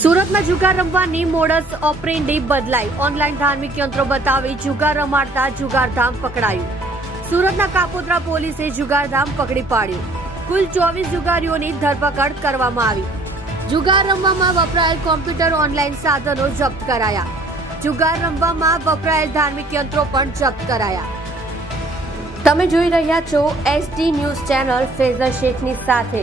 સુરતમાં જુગાર રમવાની મોડસ ઓપરેન્ડી બદલાઈ. ઓનલાઈન ધાર્મિક યંત્રો બતાવી જુગાર રમાડતા જુગારધામ પકડાયું. સુરતના કાપોદ્રા પોલીસે જુગારધામ પકડી પાડ્યું. કુલ 24 જુગારીઓની ધરપકડ કરવામાં આવી. જુગાર રમવામાં વપરાયેલ કોમ્પ્યુટર, ઓનલાઈન સાધનો જપ્ત કરાયા. જુગાર રમવામાં વપરાયેલ ધાર્મિક યંત્રો પણ જપ્ત કરાયા. તમે જોઈ રહ્યા છો SD ન્યૂઝ ચેનલ ફેઝર શેખની સાથે.